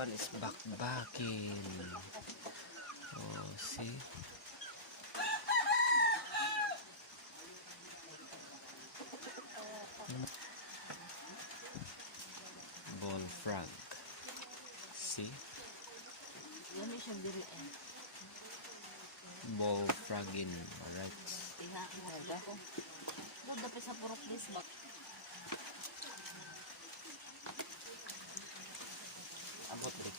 one is bakbakin. Oh, see? Bullfrog. See? Bullfrogin. Alright. Abot ulit.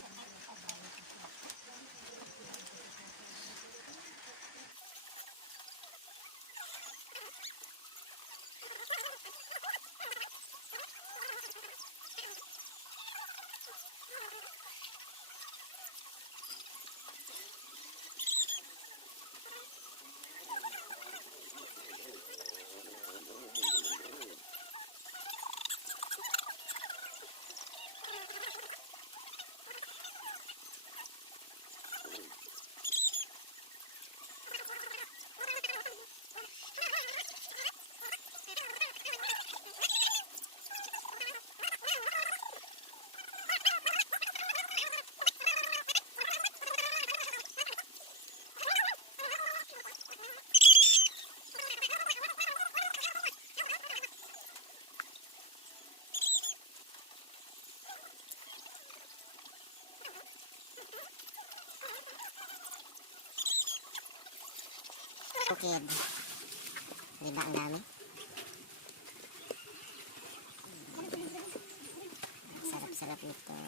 Bukid. Diba ang dami? Sarap-sarap nito.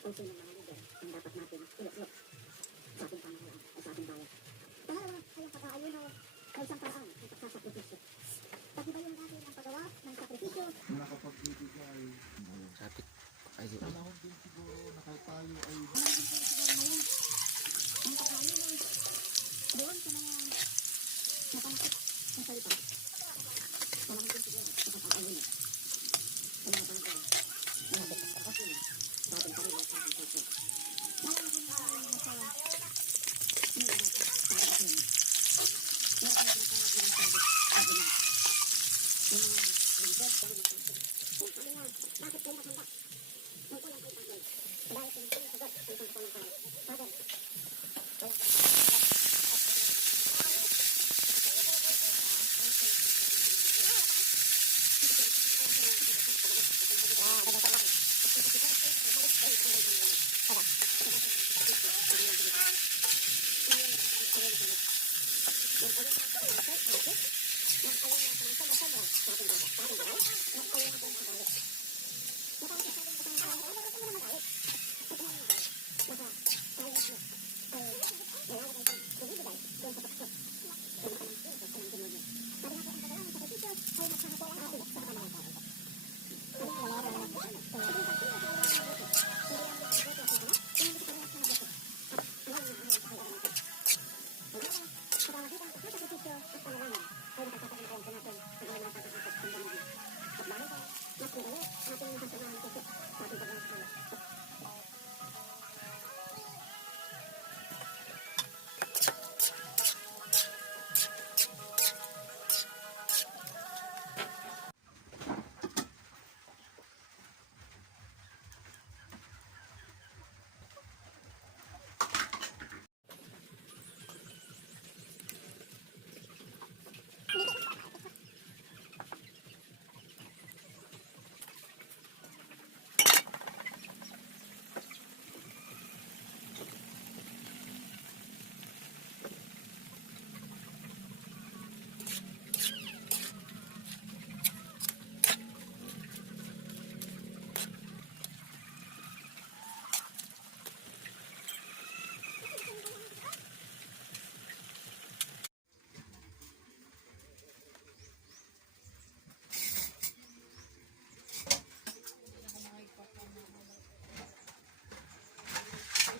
Kung sino mga leader ang dapat natin ilok-lok sa ating pamahalaan o sa ating bayan. Pangalawa ay ang pag-aayuno ay isang paraan ng pagsasakripisyo. Paghibayin natin ang paggawa ng sakripisyo. Nakapag-ibigay. Kapit. Ayun. Panahon din siguro na tayo ay... Panahon din siguro ngayon. Ang pag-aayuno doon sa mga napanakit ng salita. Panahon din siguro sa pag-aayuno sa mga pangkaw. Mga pagkakasino sa ating sarili at sa ating puso. Lalo na kung nasa mga nasa ating meron kong ginatawag ng sabit, sabi na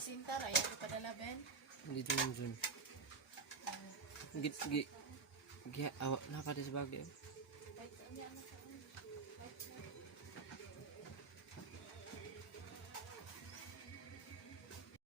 Sintar, ayan ko padala, Ben. Dito yung dun. Awak na pa sa bagay. Wait, ano yan?